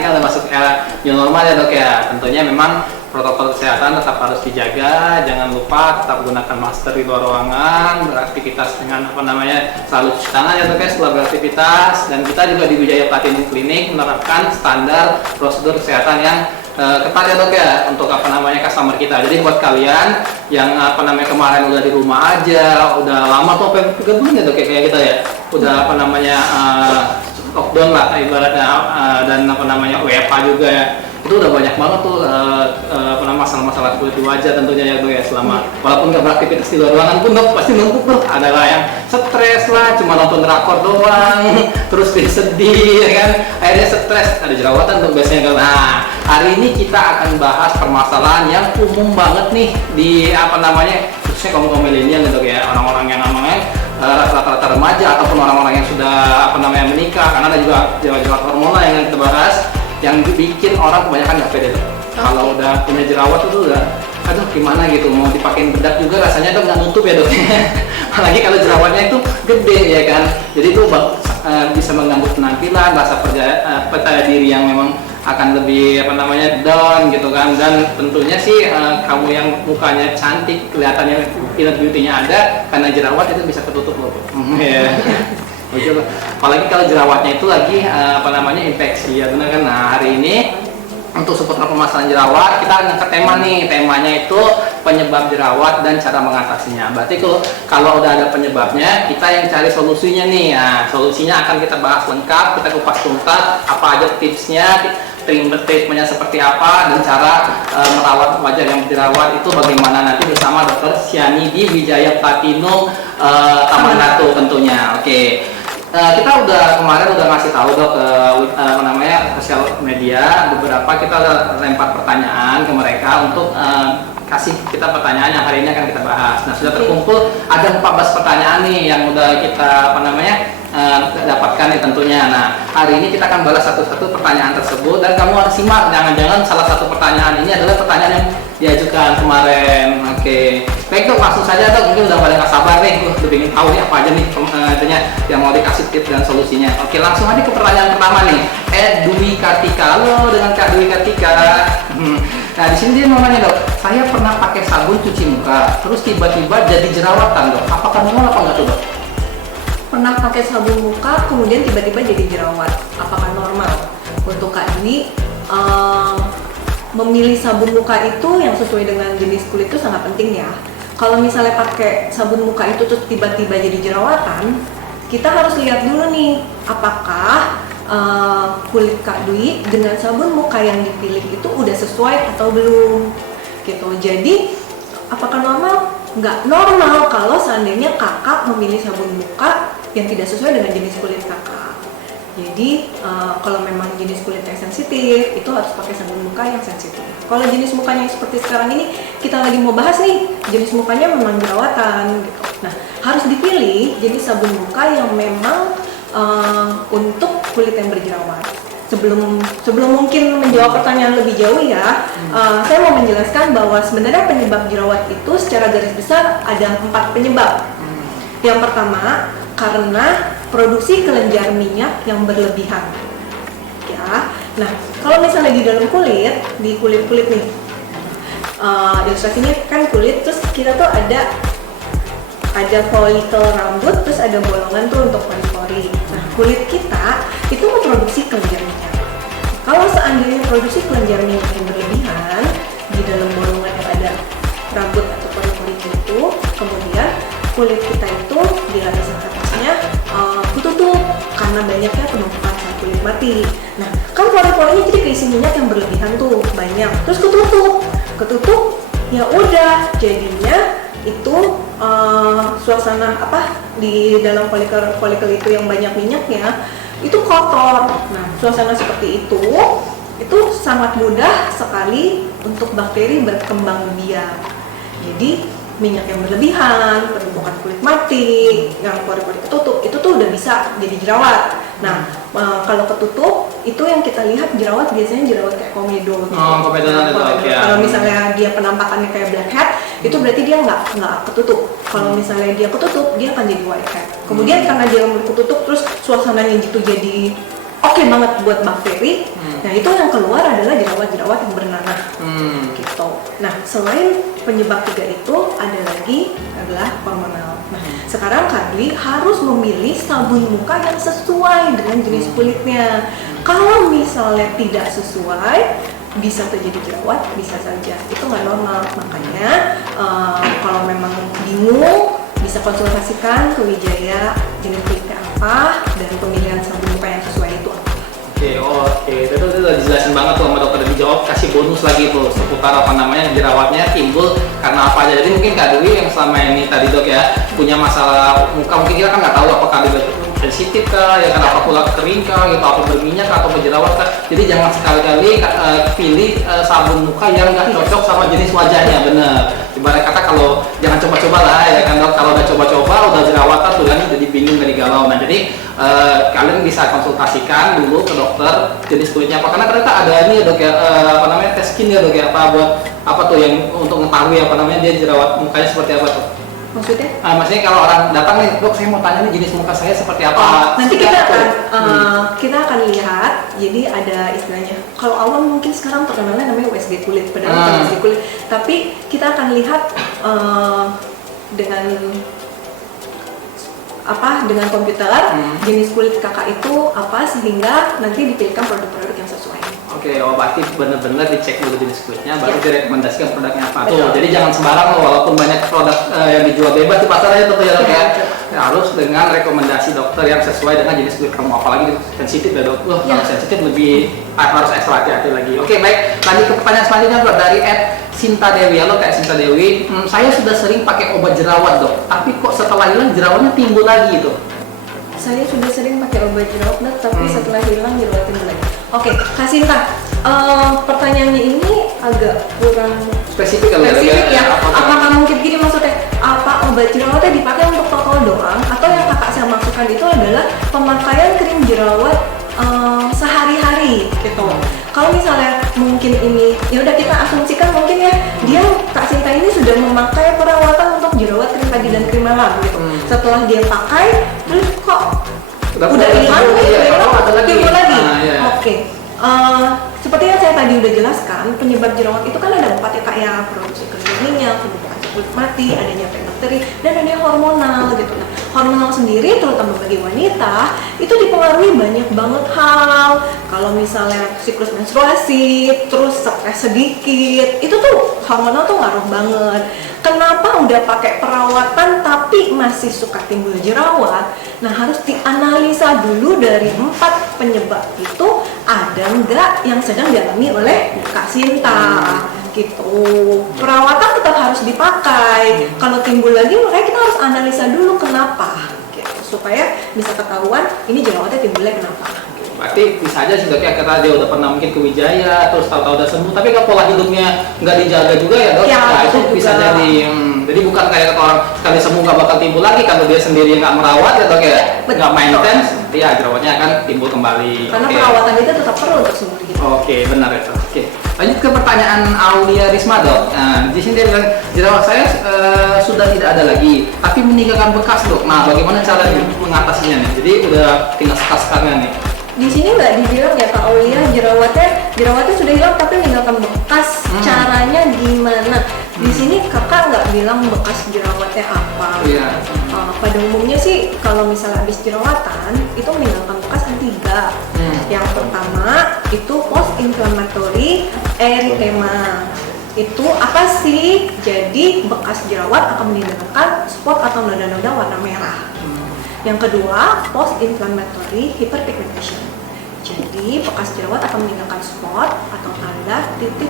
ini kan udah masuk era new normal ya dok ya. Tentunya memang protokol kesehatan tetap harus dijaga, jangan lupa tetap gunakan masker di luar ruangan, beraktivitas dengan selalu cuci tangan ya dok ya setelah beraktivitas, dan kita juga di Wijaya Platinum Clinic menerapkan standar prosedur kesehatan yang ketat ya dok ya untuk customer kita. Jadi buat kalian yang kemarin udah di rumah aja, udah lama tuh sampai 3 bulan ya dok ya kayak kita ya, udah lockdown lah ibaratnya, dan WFH juga ya, itu udah banyak banget tuh masalah-masalah kulit di wajah tentunya ya dok ya. Selama walaupun nggak beraktivitas di luar ruangan pun dok pasti numpuk tuh, adalah yang stres lah, cuma nonton drakor doang terus dia sedih ya kan, akhirnya stres, ada jerawatan tuh biasanya kan. Nah, hari ini kita akan bahas permasalahan yang umum banget nih di khususnya kaum milenial ya dok ya, orang-orang yang rata-rata remaja ataupun orang-orang yang sudah menikah, karena ada juga jerawat hormonal yang kita bahas yang bikin orang kebanyakan nggak pede tuh. Kalau udah punya jerawat itu udah, aduh gimana gitu, mau dipakein bedak juga rasanya tuh nggak nutup ya dok. Apalagi kalau jerawatnya itu gede ya kan, jadi itu bisa mengganggu penampilan, rasa percaya diri yang memang akan lebih down gitu kan. Dan tentunya sih kamu yang mukanya cantik, kelihatannya inner beauty-nya ada, karena jerawat itu bisa ketutup loh. Apalagi kalau jerawatnya itu lagi infeksi ya benar kan. Nah, hari ini untuk seputar permasalahan jerawat kita ngangkat tema nih, temanya itu penyebab jerawat dan cara mengatasinya. Berarti kalau udah ada penyebabnya, kita yang cari solusinya nih. Nah, solusinya akan kita bahas lengkap, kita kupas tuntas apa aja tipsnya, treatmentnya seperti apa, dan cara merawat wajah yang berjerawat itu bagaimana nanti bersama Dr. Syani di Wijaya Platinum Taman Ratu tentunya. Oke. Kita kemarin udah ngasih tahu dok sosial media, beberapa kita udah lempar pertanyaan ke mereka untuk kasih kita pertanyaan yang hari ini akan kita bahas. Nah, sudah terkumpul ada 14 pertanyaan nih yang udah kita dapatkan nih tentunya. Nah, hari ini kita akan balas satu-satu pertanyaan tersebut, dan kamu harus simak, jangan-jangan salah satu pertanyaan ini adalah pertanyaan yang diajukan kemarin. Oke, baik dok, langsung saja dok, mungkin udah pada nggak sabar nih, udah ingin tahu nih apa aja nih yang mau dikasih tips dan solusinya. Oke, langsung aja ke pertanyaan pertama nih. Dwi Kartika, halo dengan Kak Dwi Kartika. Nah, di sini dia mau nanya dok, saya pernah pakai sabun cuci muka, terus tiba-tiba jadi jerawatan dok, apakah normal apa enggak tuh dok? Pernah pakai sabun muka, kemudian tiba-tiba jadi jerawat, apakah normal? Untuk Kak Dwi, memilih sabun muka itu yang sesuai dengan jenis kulit itu sangat penting ya. Kalau misalnya pakai sabun muka itu terus tiba-tiba jadi jerawatan, kita harus lihat dulu nih, apakah kulit Kak Dwi dengan sabun muka yang dipilih itu udah sesuai atau belum gitu. Jadi apakah normal? Nggak normal kalau seandainya kakak memilih sabun muka yang tidak sesuai dengan jenis kulit kakak. Jadi kalau memang jenis kulit yang sensitif, itu harus pakai sabun muka yang sensitif. Kalau jenis mukanya seperti sekarang ini kita lagi mau bahas nih, jenis mukanya memang jerawatan gitu. Nah, harus dipilih jenis sabun muka yang memang untuk kulit yang berjerawat. Sebelum mungkin menjawab pertanyaan lebih jauh ya, saya mau menjelaskan bahwa sebenarnya penyebab jerawat itu secara garis besar ada 4 penyebab. Yang pertama, karena produksi kelenjar minyak yang berlebihan. Ya, nah kalau misalnya di dalam kulit, di kulit nih, ilustrasinya kan kulit, terus kita tuh ada folikel rambut, terus ada bolongan tuh untuk pori-pori. Nah, kulit kita itu memproduksi kelenjar minyak. Kalau seandainya produksi kelenjar minyak yang berlebihan di dalam bolongan yang ada rambut atau pori-pori itu, kemudian kulit kita itu di lapisan atasnya ketutup karena banyaknya penumpukan sel kulit mati. Nah, kan pori-porinya jadi keisi minyak yang berlebihan tuh, banyak, terus ketutup, ya udah jadinya itu suasana di dalam folikel itu yang banyak minyaknya itu kotor. Nah, suasana seperti itu sangat mudah sekali untuk bakteri berkembang biak. Jadi minyak yang berlebihan, penumpukan kulit mati, yang pori-pori ketutup, itu tuh udah bisa jadi jerawat. Nah, kalau ketutup, itu yang kita lihat jerawat biasanya jerawat kayak komedo gitu. Komedoan itu ya. Kalau misalnya dia penampakannya kayak blackhead, itu berarti dia nggak ketutup. Kalau misalnya dia ketutup, dia akan jadi whitehead. Kemudian karena dia ketutup, terus suasananya gitu jadi oke banget buat bakteri. Nah itu yang keluar adalah jerawat-jerawat yang bernanah gitu. Nah selain penyebab 3 itu ada lagi adalah hormonal. Nah sekarang Kak Dwi harus memilih sabun muka yang sesuai dengan jenis kulitnya. Kalau misalnya tidak sesuai, bisa terjadi jerawat, bisa saja. Itu nggak normal. Makanya kalau memang bingung, bisa konsultasikan ke Wijaya jenis kulitnya apa dan pemilihan sabun muka yang sesuai itu apa. Oke, itu udah dijelasin banget tuh sama dokter, dijawab, kasih bonus lagi tuh seputar apa namanya jerawatnya timbul karena apa aja. Jadi mungkin Kak Dwi yang selama ini tadi dok ya punya masalah muka, mungkin kita kan nggak tahu apakah dia sensitif kah, ya kenapa pula kering kah, gitu, apa berminyak atau berjerawat kah. Jadi jangan sekali-kali pilih sabun muka yang nggak cocok sama jenis wajahnya, bener. Ibarat kata kalau jangan coba-coba lah ya kan dok, kalau udah coba-coba udah jerawatan tuh kan jadi bingung, jadi galau. Nah jadi kalian bisa konsultasikan dulu ke dokter jenis kulitnya apa, karena ternyata ada ini ya dok ya apa namanya tes skin ya dok ya, apa buat apa tuh yang untuk mengetahui apa namanya dia jerawat mukanya seperti apa tuh. Maksudnya? Maksudnya kalau orang datang nih, dok saya mau tanya nih jenis muka saya seperti apa. Nanti kita akan lihat. Jadi ada istilahnya. Kalau awal mungkin sekarang terkenalnya namanya USG kulit, padahal bukan USG kulit. Tapi kita akan lihat dengan komputer jenis kulit kakak itu apa, sehingga nanti dipilihkan produk-produk yang sesuai. Oke, berarti benar-benar dicek dulu jenis kulitnya, baru direkomendasikan produknya apa. Tuh, jadi jangan sembarang loh, walaupun banyak produk yang dijual bebas di pasarnya tentu ya dok ya. Harus dengan rekomendasi dokter yang sesuai dengan jenis kulit kamu, apalagi sensitif ya dok. Kalau sensitif lebih harus ekstra hati-hati lagi. Oke, baik. Lanjut ke pertanyaan selanjutnya dok, dari Sinta Dewi. Halo Kak Sinta Dewi, saya sudah sering pakai obat jerawat dok, tapi kok setelah hilang jerawatnya timbul lagi gitu. Saya sudah sering pakai obat jerawat dok, tapi setelah hilang jerawat timbul lagi. Oke, Kak Sinta, pertanyaannya ini agak kurang spesifik ya. Apakah mungkin gini maksudnya, apa obat jerawatnya dipakai untuk total doang, atau yang kakak saya maksudkan itu adalah pemakaian krim jerawat sehari-hari gitu. Kalau misalnya mungkin ini, ya udah kita asumsikan mungkin ya dia Kak Sinta ini sudah memakai perawatan untuk jerawat krim pagi dan krim malam gitu. Setelah dia pakai, terus kok udah hilang timbul lagi. Oke. Seperti yang saya tadi udah jelaskan, penyebab jerawat itu kan ada 4 ya Kak ya, produksi kandungan minyak, pembentukan kulit mati, adanya bakteri, dan adanya hormonal gitu. Nah, hormonal sendiri terutama bagi wanita itu dipengaruhi banyak banget hal. Kalau misalnya siklus menstruasi, terus stres sedikit, itu tuh hormonal tuh ngaruh banget. Kenapa udah pakai perawatan tapi masih suka timbul jerawat? Nah harus dianalisa dulu dari 4 penyebab itu ada nggak yang sedang dialami oleh Kak Sinta gitu. Perawatan tetap harus dipakai. Kalau timbul lagi makanya kita harus analisa dulu kenapa gitu, supaya bisa ketahuan ini jerawatnya timbulnya kenapa. Berarti bisa aja sih dok ya, kita dia udah pernah mungkin ke Wijaya, terus tahu-tahu udah sembuh, tapi kalau pola hidupnya nggak dijaga juga ya dok, nah itu bisa jadi. Jadi bukan kayak orang sekali sembuh nggak bakal timbul lagi, kalau dia sendiri nggak merawat ya dok ya, nggak maintenance, ya jerawatnya akan timbul kembali. Karena perawatan itu tetap perlu untuk sembuh gitu. Oke, benar itu. Oke, lanjut ke pertanyaan Aulia Risma dok. Nah, di sini dia bilang jerawat saya sudah tidak ada lagi, tapi meninggalkan bekas dok. Nah, bagaimana cara mengatasinya nih? Jadi udah tinggal sekas-sekasnya nih. Di sini nggak dibilang ya Kak Aulia jerawatnya sudah hilang tapi meninggalkan bekas. Caranya gimana? Di sini kakak nggak bilang bekas jerawatnya apa. Pada umumnya sih kalau misalnya habis jerawatan itu meninggalkan bekas ada 3. Yang pertama itu post inflammatory erythema. Itu apa sih? Jadi bekas jerawat akan meninggalkan spot atau noda-noda warna merah. Yang kedua, post inflammatory hyperpigmentation. Jadi bekas jerawat akan meninggalkan spot atau tanda titik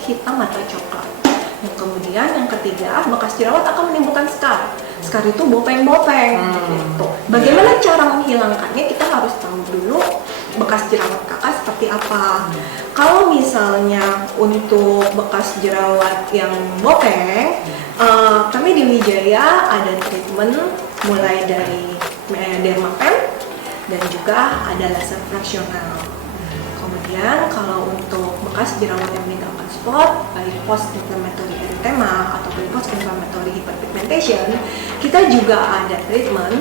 hitam atau coklat. Yang kemudian yang ketiga, bekas jerawat akan menimbulkan scar. Scar itu bopeng-bopeng gitu. Bagaimana cara menghilangkannya? Kita harus tahu dulu bekas jerawat kakak seperti apa. Kalau misalnya untuk bekas jerawat yang bopeng, kami di Wijaya ada treatment mulai dari dermapen dan juga ada laser fraksional. Kemudian kalau untuk bekas jerawat yang meninggalkan spot, post inflammatory erythema ataupun post inflammatory hyperpigmentation, kita juga ada treatment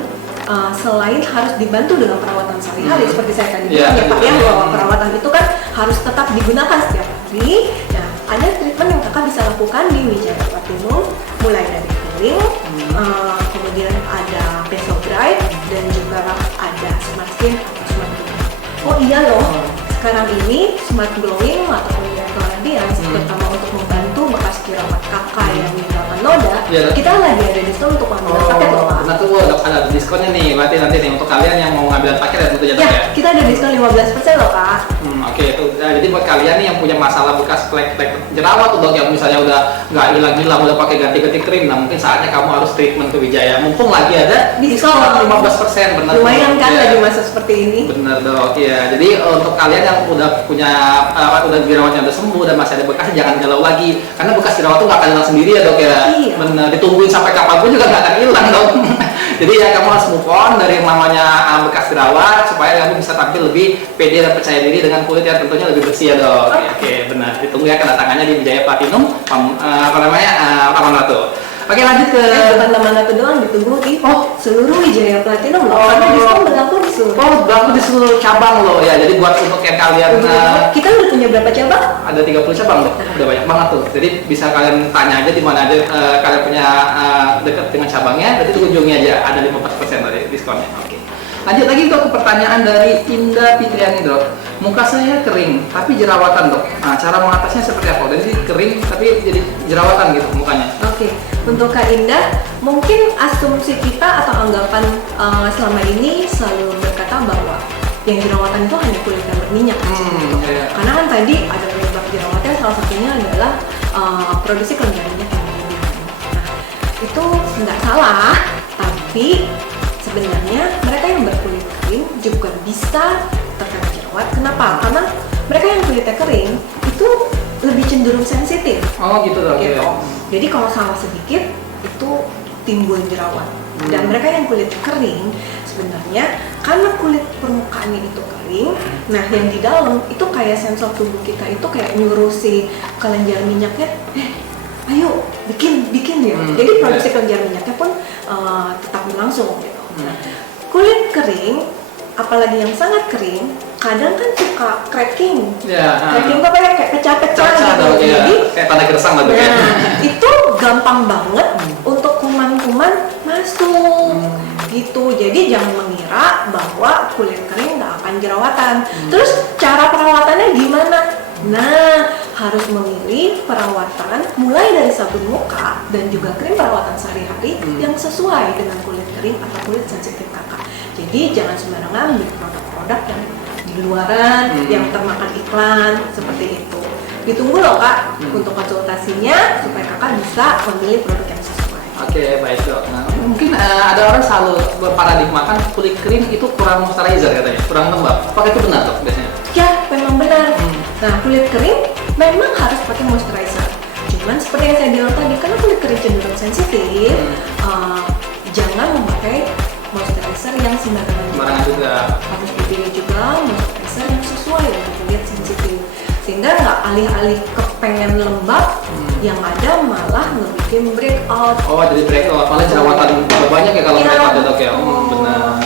selain harus dibantu dengan perawatan sehari-hari seperti saya tadi bilang ya Pak ya, bahwa perawatan itu kan harus tetap digunakan setiap hari. Nah, ada treatment yang kakak bisa lakukan di Wijaya Platinum, mulai dari peeling, kemudian ada Bezel Bright, dan juga ada Smart Skin atau Smart Glowing. Oh iya loh, sekarang ini Smart Glowing ataupun Miracle Radiance terutama untuk membantu bekas jerawat kakak yang meninggalkan noda, kita lagi ada diskon untuk mengambil paket loh Pak. Nah tuh ada diskonnya nih, berarti nanti nih untuk kalian yang mau ngambil paket ya tentunya ya, kita ada diskon 15% loh Kak. Oke, itu jadi buat kalian nih yang punya masalah bekas flek-flek jerawat tuh dok, yang misalnya udah nggak hilang-hilang, udah pakai ganti-ganti krim, nah mungkin saatnya kamu harus treatment ke Wijaya. Mumpung lagi ada diskon 15%, benar. Lumayan kan ya. lagi masa seperti ini. Bener dok, ya. Jadi untuk kalian yang udah punya udah jerawatnya udah sembuh dan masih ada bekas, jangan galau lagi, karena bekas jerawat tuh nggak akan hilang sendiri ya dok ya. Iya. Bener, ditungguin sampai kapanpun juga nggak akan hilang dok. Jadi ya kamu harus move on dari yang namanya bekas jerawat supaya kamu bisa tampil lebih pede dan percaya diri dengan kulit yang tentunya lebih bersih ya dok. Oke, benar. Ditunggu ya kedatangannya di Wijaya Platinum, Taman Ratu. Oke, lanjut ke Bukan Taman Ratu doang, ditunggu di seluruh Wijaya Platinum loh, karena diskon berlaku di seluruh. berlaku di seluruh cabang loh ya. Jadi buat untuk yang kalian kita udah punya berapa cabang? ada 30 cabang dok, udah banyak banget tuh. Jadi bisa kalian tanya aja di mana aja kalian punya dekat dengan cabangnya, berarti kunjungi aja, ada 15% dari diskonnya. Oke. Lanjut lagi dok ke pertanyaan dari Indah Fitriani dok. Muka saya kering tapi jerawatan dok. Nah, cara mengatasinya seperti apa? Jadi kering tapi jadi jerawatan gitu mukanya. Oke, untuk Kak Indah, mungkin asumsi kita atau anggapan selama ini selalu berkata bahwa yang jerawatan itu hanya kulit yang berminyak. Karena kan tadi ada penyebab jerawatnya, salah satunya adalah produksi kelenjar minyak yang berlebihan. Nah, itu nggak salah, tapi sebenarnya mereka yang berkulit kering juga bisa terkena jerawat. Kenapa? Karena mereka yang kulitnya kering itu lebih cenderung sensitif. Oh gitu dok. Gitu. Ya. Jadi kalau salah sedikit itu timbul jerawat. Dan mereka yang kulit kering sebenarnya karena kulit permukaannya itu kering, nah yang di dalam itu kayak sensor tubuh kita itu kayak nyuruh si kelenjar minyaknya, ayo bikin ya. Jadi produksi kelenjar minyaknya pun tetap berlangsung gitu. Kulit kering, apalagi yang sangat kering, kadang kan suka cracking. Cracking tuh kayak pecah-pecah gitu. Jadi kayak tanda gersang lah tuh. Itu gampang banget untuk kuman-kuman masuk gitu. Jadi jangan mengira bahwa kulit kering nggak akan jerawatan. Terus cara perawatannya gimana? Nah, harus memilih perawatan mulai dari sabun muka dan juga krim perawatan sehari-hari yang sesuai dengan kulit kering atau kulit sensitif kakak. Jadi jangan sembarangan beli produk-produk yang di luaran, yang termakan iklan seperti itu. Ditunggu loh kak untuk konsultasinya supaya kakak bisa memilih produk yang sesuai. Oke, baik dok. Nah, mungkin ada orang selalu berparadigma kan kulit kering itu kurang moisturizer katanya, kurang lembab. Apakah itu benar dok biasanya? Ya, memang benar. Nah, kulit kering memang harus pakai moisturizer. Cuman seperti yang saya bilang tadi, karena kulit kering cenderung sensitif, jangan memakai moisturizer yang sembarangan juga. Harus dipilih juga moisturizer yang sesuai untuk kulit sensitif. Sehingga nggak alih-alih kepengen lembab, yang ada malah ngebikin breakout. Oh, jadi breakout, malah jerawatan banyak ya kalau breakout ya dok ya. Benar.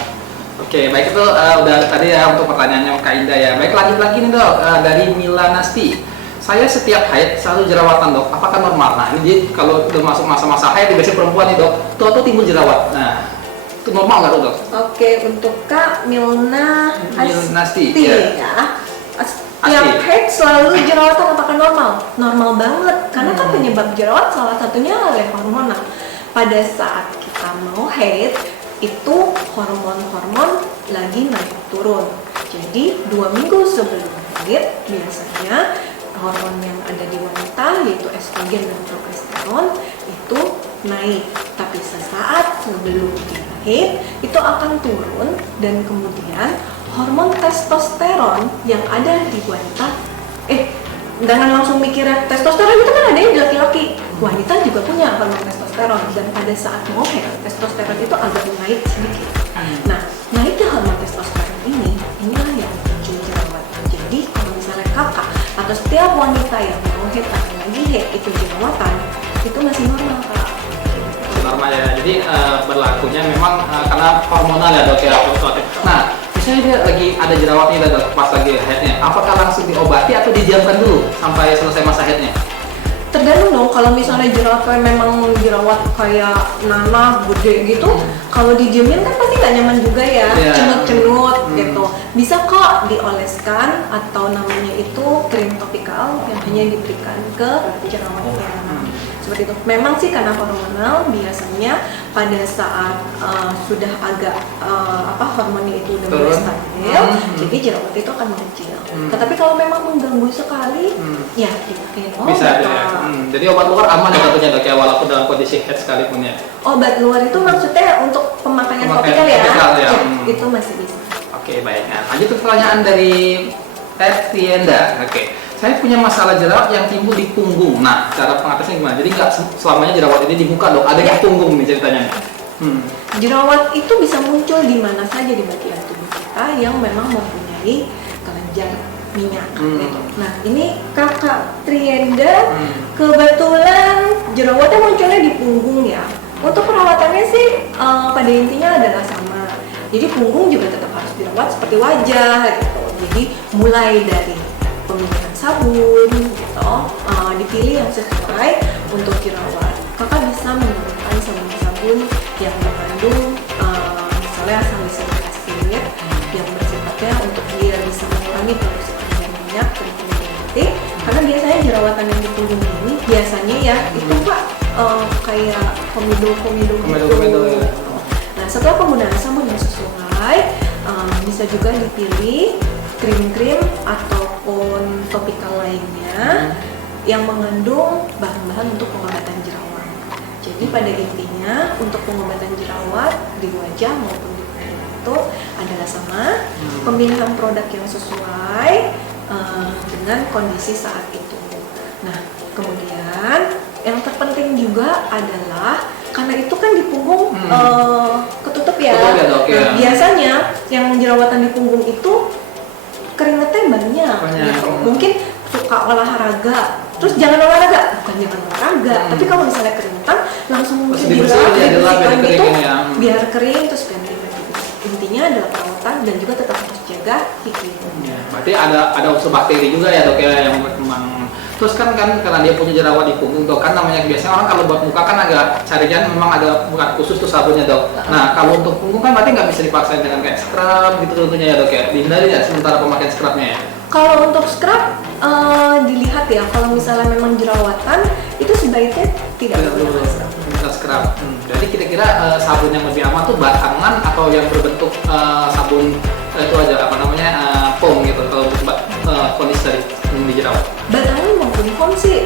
Oke, baik itu udah tadi ya untuk pertanyaannya Kak Indah ya. Baik, lanjut lagi nih dok, dari Mila Nasti. Saya setiap haid selalu jerawatan dok, apakah normal? Nah ini dia kalau udah masuk masa-masa haid, biasanya perempuan nih dok, tuh timbul jerawat. Nah, itu normal nggak dok? Oke, untuk Kak Milna Nasti ya. Setiap haid selalu jerawatan apakah normal? Normal banget, karena kan penyebab jerawat salah satunya adalah hormonal. Pada saat kita mau haid, itu hormon-hormon lagi naik turun. Jadi 2 minggu sebelum haid biasanya hormon yang ada di wanita yaitu estrogen dan progesteron itu naik. Tapi sesaat sebelum dia haid itu akan turun dan kemudian hormon testosteron yang ada di wanita jangan langsung mikirnya testosteron itu kan ada di laki-laki. Wanita juga punya hormon testosteron dan pada saat mau haid testosteron itu agak naik sedikit. Nah, naiknya hormon testosteron inilah yang memicu jerawat. Jadi kalau misalnya kakak atau setiap wanita yang mau head atau lagi head itu jerawatan itu masih normal Kak. Normal ya, jadi berlakunya memang karena hormonal ya dok ya. Nah, misalnya dia lagi ada jerawatnya dok, pas lagi headnya, apakah langsung diobati atau didiamkan dulu sampai selesai masa headnya? Tergantung dong, kalau misalnya jerawatnya memang jerawat kayak nanah, gede gitu, kalau didiemin kan pasti nggak nyaman juga ya, cenut-cenut gitu. Bisa kok dioleskan atau namanya itu krim topikal yang hanya diberikan ke jerawatnya. Seperti itu. Memang sih karena hormonal biasanya pada saat sudah agak hormonnya itu udah mulai stabil, jadi jerawat itu akan mengecil. Tetapi kalau memang mengganggu sekali, ya dipakai obat. Bisa ya. Jadi obat luar aman ya tentunya dok ya, walaupun dalam kondisi head sekalipun ya. Obat luar itu maksudnya untuk pemakaian topikal ya? Itu masih bisa. Oke, baik. Nah, lanjut ke pertanyaan dari Tienda. Oke. Saya punya masalah jerawat yang timbul di punggung. Nah, cara pengatasnya gimana? Jadi nggak selamanya jerawat ini di muka dok, ada di punggung nih ceritanya. Jerawat itu bisa muncul di mana saja di bagian tubuh kita yang memang mempunyai kelenjar minyak. Gitu. Nah, ini kakak Trienda kebetulan jerawatnya munculnya di punggung ya. Untuk perawatannya sih pada intinya adalah sama. Jadi punggung juga tetap harus dirawat seperti wajah gitu. Jadi mulai dari pemilihan sabun gitu, dipilih yang sesuai untuk jerawat. Kakak bisa menggunakan sabun-sabun yang mengandung misalnya salisilik asid yang bersifatnya untuk dia bisa mengurangi produksi kelenjar minyak dan kulit. Karena biasanya jerawatan yang di punggung ini biasanya ya itu Pak kayak komedo gitu. Nah, setelah penggunaan sabun yang sesuai, bisa juga dipilih krim-krim ataupun topikal lainnya yang mengandung bahan-bahan untuk pengobatan jerawat. Jadi pada intinya untuk pengobatan jerawat di wajah maupun di kulit itu adalah sama, pemilihan produk yang sesuai dengan kondisi saat itu. Nah, kemudian yang terpenting juga adalah karena itu kan di punggung ketutup ya. Nah, biasanya yang jerawatan di punggung itu keringetnya banyak. Gitu. Mungkin suka olahraga, terus jangan olahraga, bukan jangan olahraga, tapi kalau misalnya keringetan langsung dibersihkan gitu, biar kering terus ganti. Intinya adalah perawatan dan juga tetap harus jaga higiene. Ya, berarti ada unsur bakteri juga ya dok ya yang berkembang. Terus kan karena dia punya jerawat di punggung dok, kan namanya biasanya orang kalau buat muka kan agak carian memang ada bukan khusus tuh sabunnya dok. Nah kalau untuk punggung kan berarti nggak bisa dipaksain dengan kayak scrub gitu tentunya ya dok ya, dihindari ya sementara pemakaian scrubnya ya. Kalau untuk scrub dilihat ya, kalau misalnya memang jerawatan itu sebaiknya tidak perlu scrub. Jadi kira-kira sabun yang lebih aman tuh batangan atau yang berbentuk sabun itu aja apa namanya foam gitu kalau untuk kondisi dari di jerawat. Batangan maupun foam sih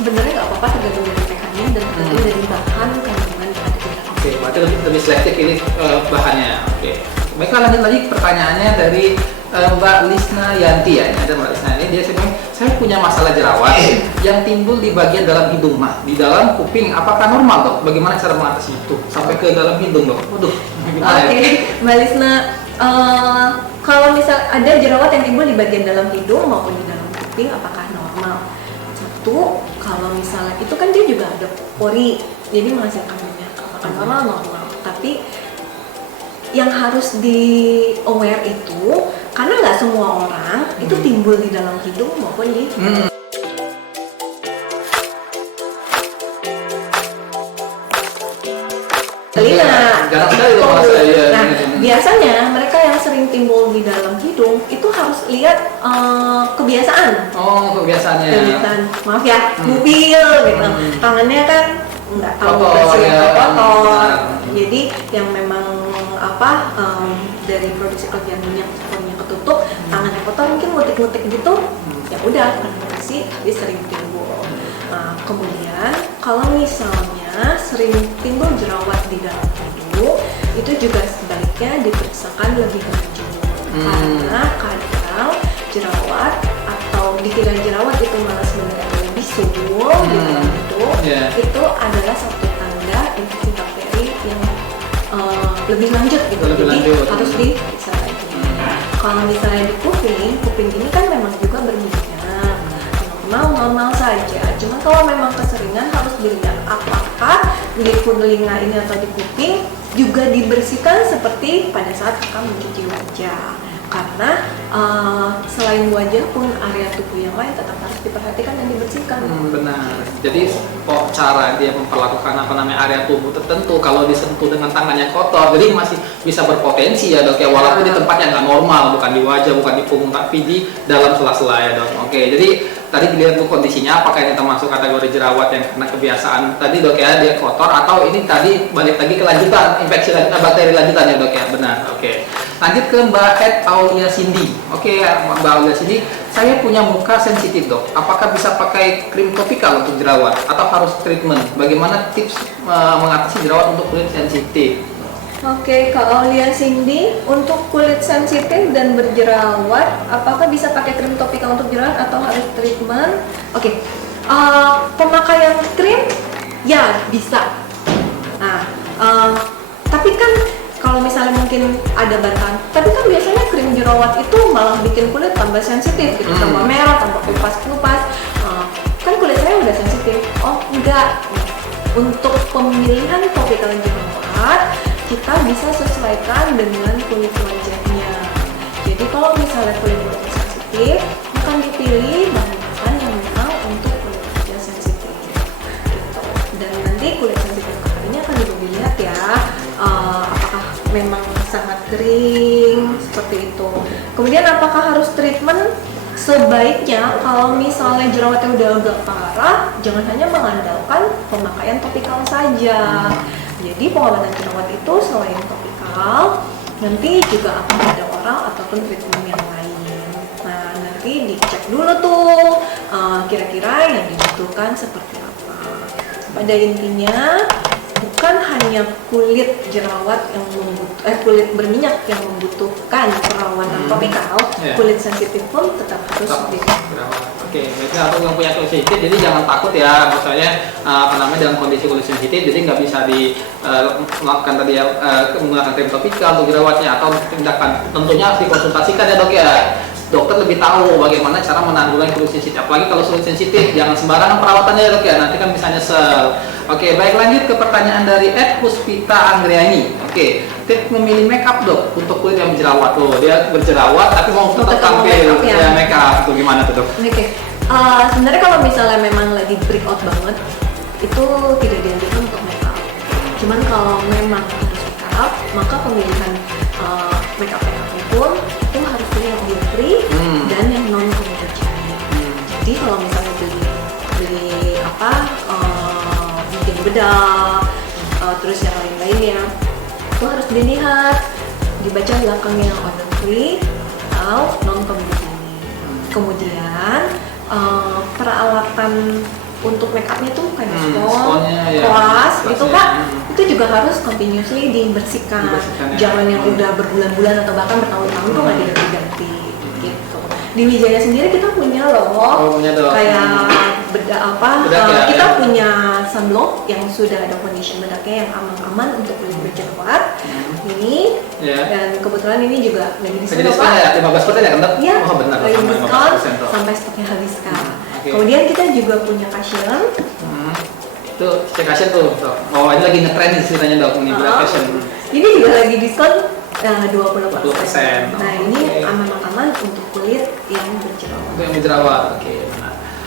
sebenarnya nggak apa-apa tergantung dari pH-nya dan tergantung dari bahan kandungan yang ada di dalam. Oke, berarti lebih selektif ini bahannya. Oke. Baiklah lanjut lagi pertanyaannya dari Mbak Lisna Yanti ya. Ini ada Mbak Lisna ini dia bilang saya punya masalah jerawat yang timbul di bagian dalam hidung mah, di dalam kuping. Apakah normal dok? Bagaimana cara mengatasi itu sampai ke dalam hidung dok? Waduh. Oke, Mbak Lisna, kalau misal ada jerawat yang timbul di bagian dalam hidung maupun di dalam kuping, apakah normal? Satu, kalau misalnya itu kan dia juga ada pori, jadi menghasilkan minyak. Apakah normal? Normal. Tapi yang harus di aware itu karena nggak semua orang itu timbul di dalam hidung maupun di telinga. Jarang sekali loh mas saya. Nah, biasanya mereka yang sering timbul di dalam hidung itu harus lihat kebiasaan. Oh, kebiasaannya. Kebiasaan, maaf ya, mobil gitu. Tangannya kan nggak tahu bersih atau kotor. Jadi yang memang dari produksi kelenjar minyak yang ketutup, tangannya kotor mungkin ngutik-ngutik gitu, ya udah bukan bersih tapi sering timbul. Nah, kemudian kalau misalnya sering timbul jerawat di dalam hidung, itu juga sebaiknya diperiksakan lebih lanjut karena kadang jerawat atau dikira jerawat itu malah sebenarnya lebih subur di dalam hidung, itu adalah satu tanda infeksi bakteri yang lebih lanjut gitu, jadi harus diperiksa lagi. Kalau misalnya di kuping ini kan memang juga berminyak. normal saja. Cuma kalau memang keseringan harus dilihat apakah di telinga ini atau di kuping juga dibersihkan seperti pada saat kakak mencuci wajah. Karena selain wajah pun area tubuh yang lain tetap harus diperhatikan dan dibersihkan. Benar. Jadi kok cara dia memperlakukan area tubuh tertentu kalau disentuh dengan tangannya kotor, jadi masih bisa berpotensi ya dok ya, walaupun di tempat yang nggak normal, bukan di wajah, bukan di punggung, tapi di dalam sela-sela ya dok. Oke, jadi tadi dilihat tuh kondisinya apakah ini termasuk kategori jerawat yang karena kebiasaan tadi dok ya, dia kotor, atau ini tadi balik lagi ke lanjutan infeksi bakteri lanjutan ya dok ya. Benar. Oke. Lanjut ke Mbak Ed Aulia Cindy. Oke, Mbak Aulia Cindy, saya punya muka sensitif dok. Apakah bisa pakai krim topikal untuk jerawat atau harus treatment? Bagaimana tips mengatasi jerawat untuk kulit sensitif? Oke, Kak Aulia Cindy, untuk kulit sensitif dan berjerawat, apakah bisa pakai krim topikal untuk jerawat atau harus treatment? Oke, pemakaian krim, ya bisa. Nah, tapi kan kalau misalnya mungkin ada bantahan, tapi kan biasanya krim jerawat itu malah bikin kulit tambah sensitif gitu, tambah merah, tambah kelupas-kelupas. Kan kulit saya udah sensitif. Oh enggak, untuk pemilihan topikal jerawat kita bisa sesuaikan dengan kulit wajahnya. Jadi kalau misalnya kulit wajah sensitif, akan dipilih bahan yang memang untuk kulit wajah sensitif gitu. Dan nanti kulit sensitif kakaknya akan juga dilihat ya, apakah memang sangat kering seperti itu. Kemudian apakah harus treatment? Sebaiknya kalau misalnya jerawatnya udah agak parah, jangan hanya mengandalkan pemakaian topikal saja. Jadi pengobatan jerawat itu selain topikal, nanti juga akan ada oral ataupun treatment yang lain. Nah, nanti dicek dulu tuh kira-kira yang dibutuhkan seperti apa. Pada intinya bukan hanya kulit jerawat yang kulit berminyak yang membutuhkan perawatan topikal, kulit sensitif pun tetap harus dirawat. Oke, berarti untuk yang punya kulit sensitif, jadi jangan takut ya, misalnya dalam kondisi kulit sensitif, jadi nggak bisa melakukan tadi menggunakan krim topikal untuk jerawatnya atau tindakan. Tentunya harus dikonsultasikan ya dok ya. Dokter lebih tahu bagaimana cara menanggulangi kulit sensitif. Apalagi kalau kulit sensitif, jangan sembarangan perawatannya ya dok ya, nanti kan bisa nyesel. Oke, baik, lanjut ke pertanyaan dari Ed Puspita Anggriani. Oke, tips memilih makeup dok untuk kulit yang berjerawat. Tuh, dia berjerawat tapi mau tetap tampil ya makeup. Tuh gimana tuh dok? Oke, sebenarnya kalau misalnya memang lagi breakout banget, itu tidak dianjurkan untuk makeup. Cuman kalau memang harus makeup, maka pemilihan makeup pun itu harus pilih yang oil free dan yang non comedogenic. Jadi kalau misalnya beli bikin bedak, terus yang lain-lainnya, itu harus dilihat, dibaca belakangnya oil free atau non comedogenic. Kemudian peralatan untuk makeupnya tuh kayak koas gitu kak, itu juga harus continuously dibersihkan. Jangan yang udah berbulan-bulan atau bahkan bertahun-tahun tuh nggak diganti gitu. Di Wijaya sendiri kita punya loh, kayak kita punya sunblock yang sudah ada foundation bedaknya yang aman-aman untuk kulit berjerawat. Ini dan kebetulan ini juga lagi diskon ya, 15% ya kan dok? Iya, oh benar, lagi diskon sampai stoknya habis kak. Kemudian kita juga punya cushion. Itu cushion tuh, oh ini lagi ngetren nih ceritanya dok, ini cushion. Ini juga lagi diskon 20%. Nah ini aman-aman untuk kulit yang berjerawat. Untuk yang berjerawat, oke.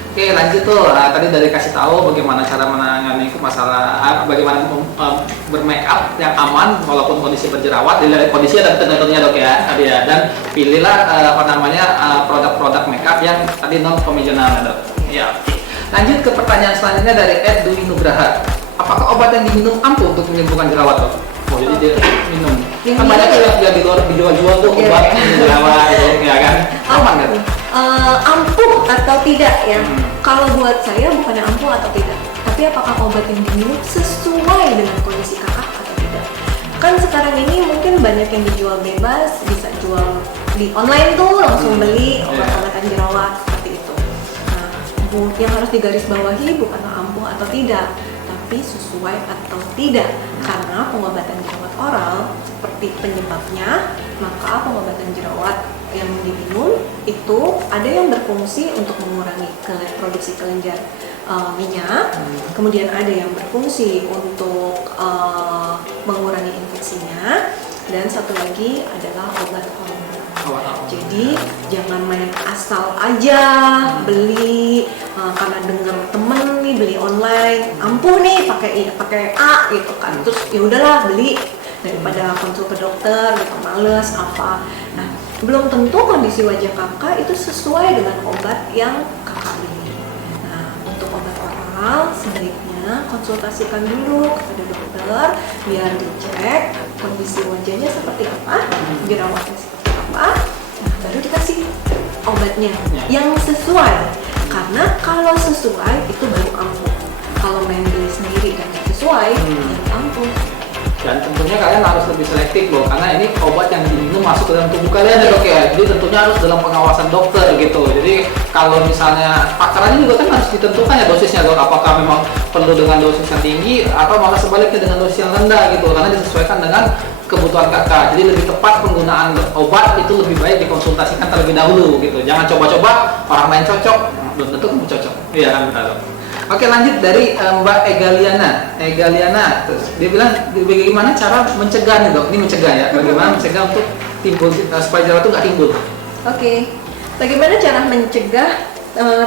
Oke, lanjut tuh. Tadi dari kasih tahu bagaimana cara menangani masalah bagaimana bermake up yang aman walaupun kondisi berjerawat. Dilihat kondisi ada tentunya dok ya. Dan pilihlah produk-produk make up yang tadi non konvensional dok. Ya. Lanjut ke pertanyaan selanjutnya dari Ed Dwi Nugraha. Apakah obat yang diminum ampuh untuk menyembuhkan jerawat dok? Oh, jadi dia minum. Kan banyak yang di luar dijual-jual tuh obat jerawat, ya kan? Aman kan? Ampuh atau tidak ya? Kalau buat saya bukannya ampuh atau tidak, tapi apakah obat yang diminum sesuai dengan kondisi kakak atau tidak? Kan sekarang ini mungkin banyak yang dijual bebas, bisa jual di online tuh langsung beli obat-obatan jerawat seperti itu. Nah, yang harus digarisbawahi bukanlah ampuh atau tidak, tapi sesuai atau tidak. Karena pengobatan jerawat oral seperti penyebabnya, maka pengobatan jerawat yang diminum itu ada yang berfungsi untuk mengurangi produksi kelenjar minyak, kemudian ada yang berfungsi untuk mengurangi infeksinya, dan satu lagi adalah obat hormon. Jadi jangan main asal aja beli karena denger temen nih beli online, ampuh nih pakai A gitu kan, terus ya udahlah beli daripada konsul ke dokter gitu, males apa. Nah, belum tentu kondisi wajah kakak itu sesuai dengan obat yang kakak beli. Nah, untuk obat oral sebaiknya konsultasikan dulu kepada dokter biar dicek kondisi wajahnya seperti apa, jerawatnya seperti apa. Nah, baru dikasih obatnya yang sesuai. Karena kalau sesuai itu baru ampuh. Kalau main beli sendiri dan nggak sesuai, baru ampuh. Dan tentunya kalian harus lebih selektif loh, karena ini obat yang diminum masuk ke dalam tubuh kalian ya dok ya. Jadi tentunya harus dalam pengawasan dokter gitu. Jadi kalau misalnya takarannya juga kan harus ditentukan ya dosisnya dok. Apakah memang perlu dengan dosis yang tinggi atau malah sebaliknya dengan dosis yang rendah gitu. Karena disesuaikan dengan kebutuhan kakak. Jadi lebih tepat penggunaan obat itu lebih baik dikonsultasikan terlebih dahulu gitu. Jangan coba-coba orang lain cocok, belum tentu kamu cocok. Iya kan benar dok. Oke, lanjut dari Mbak Egaliana. Terus dia bilang bagaimana cara mencegah nih dok? Ini mencegah ya. Bagaimana mencegah untuk timbul supaya jerawat itu nggak timbul? Oke. Bagaimana cara mencegah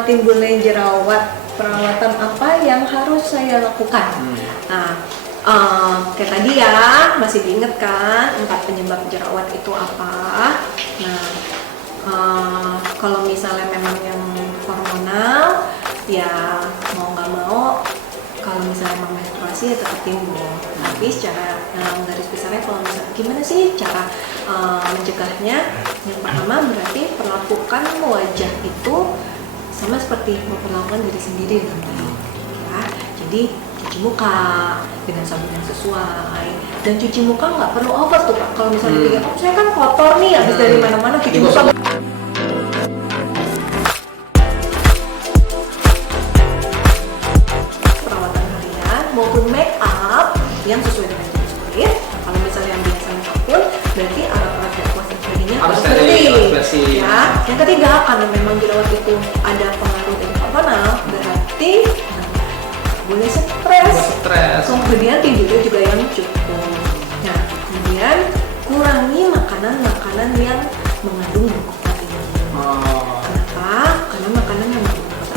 timbulnya jerawat? Perawatan apa yang harus saya lakukan? Nah, kayak tadi ya, masih diinget kan 4 penyebab jerawat itu apa? Nah, kalau misalnya memang yang hormonal, ya mau nggak mau kalau misalnya emang menstruasi ya tetap timbul. Tapi secara garis besarnya kalau misalnya gimana sih cara mencegahnya? Yang pertama berarti perlakukan wajah itu sama seperti memperlakukan diri sendiri dengan baik ya. Jadi cuci muka dengan sabun yang sesuai, dan cuci muka nggak perlu over tuh Pak. Kalau misalnya dia, oh saya kan kotor nih habis dari mana-mana cuci muka. Maupun make up yang sesuai dengan jenis kulit. Kalau misalnya yang biasa make up pun berarti alat-alat wash and cleaning-nya harus bersih. Ya. Yang ketiga, karena memang jerawat itu ada pengaruh dari hormonal, berarti boleh stres. Kemudian tidurnya juga yang cukup. Nah, kemudian kurangi makanan-makanan yang mengandung glukosa tinggi. Kenapa? Karena makanan yang mengandung glukosa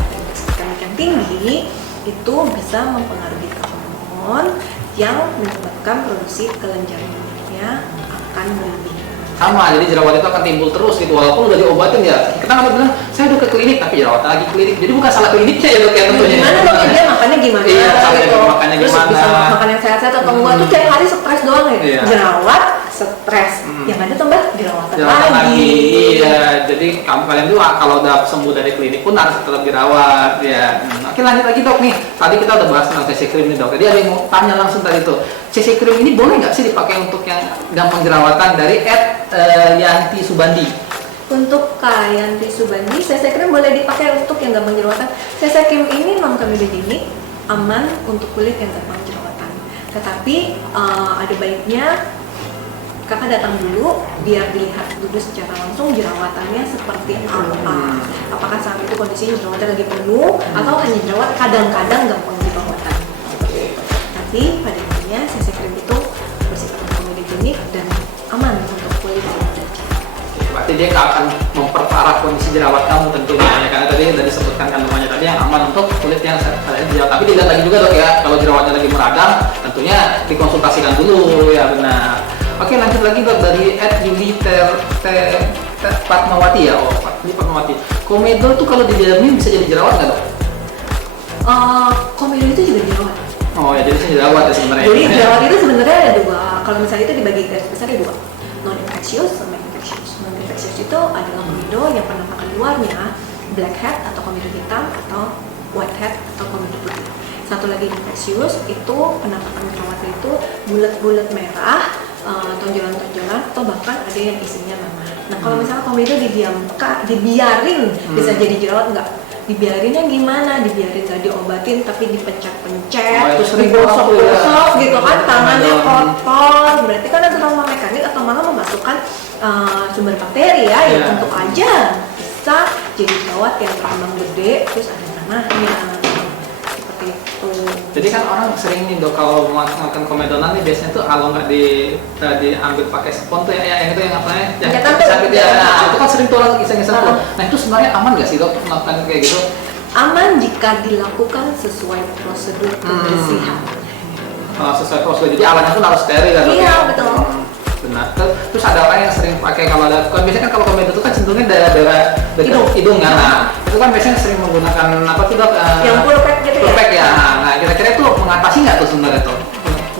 yang tinggi itu bisa mempengaruhi hormon yang menyebabkan produksi kelenjar minyaknya akan berlebihan. Sama, jadi jerawat itu akan timbul terus gitu, walaupun udah diobatin ya. Kita nggak bilang, saya udah ke klinik tapi jerawat lagi klinik. Jadi bukan salah kliniknya ya dok ya tentunya. Gimana dok, dia makannya gimana? Iya, gitu. makannya Terus gimana? bisa makan yang sehat-sehat atau enggak tuh tiap hari stres doang ya. Iya. Jerawat, stres. Yang ada tambah jerawatan lagi. Iya, jadi kalian tuh kalau udah sembuh dari klinik pun harus tetap dirawat ya. Oke, lanjut lagi dok nih. Tadi kita udah bahas tentang CC cream nih dok. Jadi ada yang mau tanya langsung tadi tuh, CC cream ini boleh nggak sih dipakai untuk yang gampang jerawatan? Dari Yanti Subandi. Untuk Yanti Subandi, CC cream boleh dipakai untuk yang gampang jerawatan. CC cream ini non comedogenic, aman untuk kulit yang gampang jerawatan. Tetapi ada baiknya kakak datang dulu biar dilihat dulu secara langsung jerawatannya seperti apa. Apakah saat itu kondisinya jerawatnya lagi penuh atau hanya jerawat kadang-kadang gampang jerawatan. Tapi pada intinya CC cream itu bersifat comedogenic dan aman untuk kulit yang ada jerawat. Berarti dia nggak akan memperparah kondisi jerawat kamu tentunya ya, karena tadi sudah disebutkan kandungannya tadi yang aman untuk kulit yang jerawat. Tapi dilihat lagi juga dok ya, kalau jerawatnya lagi meradang tentunya dikonsultasikan dulu ya benar. Oke, lanjut lagi dok dari @Yuli Fatmawati ya. Ini Fatmawati. Komedo tuh kalau didiamin bisa jadi jerawat nggak dok? Komedo itu juga jerawat. Oh ya, jadi jerawat ya sebenarnya. Jadi jerawat itu sebenarnya ada dua. Kalau misalnya itu dibagi garis besar ada dua, non infectious sama infectious. Non infectious itu adalah komedo yang penampakan luarnya blackhead atau komedo hitam atau whitehead atau komedo putih. Satu lagi infectious itu penampakan jerawatnya itu bulat-bulat merah, tonjolan-tonjolan atau bahkan ada yang isinya memar. Nah kalau misalnya komedo dibiarin bisa jadi jerawat dibiarinnya gimana? Dibiarin gak diobatin tapi dipencet-pencet, Oh, itu terus sering digosok-gosok gitu kan, Iya, tangannya dong. kotor. Berarti kan ada trauma mekanik atau malah memasukkan sumber bakteri ya, yang Iya. tentu aja bisa jadi jerawat yang berkembang gede, terus ada nanahnya. Seperti itu. Jadi kan orang sering nih dok kalau makan komedonan nih biasanya tuh kalau nggak diambil pakai spons tuh ya yang itu yang apa ya? Yang Pencetan tuh. sakit ya. Nah, itu kan sering tuh orang iseng-iseng tuh. Nah. Nah itu sebenarnya aman nggak sih dok melakukan kayak gitu? Aman jika dilakukan sesuai prosedur kebersihan. Sesuai prosedur. Jadi alatnya pun harus steril ya dok Iya, ya? betul. Benar. Terus ada orang yang sering pakai kalau ada kan biasanya kan kalau komedo itu kan cenderungnya daerah hidung kan. Nah, itu kan biasanya sering menggunakan apa tuh dok? Yang purpek gitu ya? Purpek ya. Nah kira-kira itu mengatasi nggak tuh sebenarnya tuh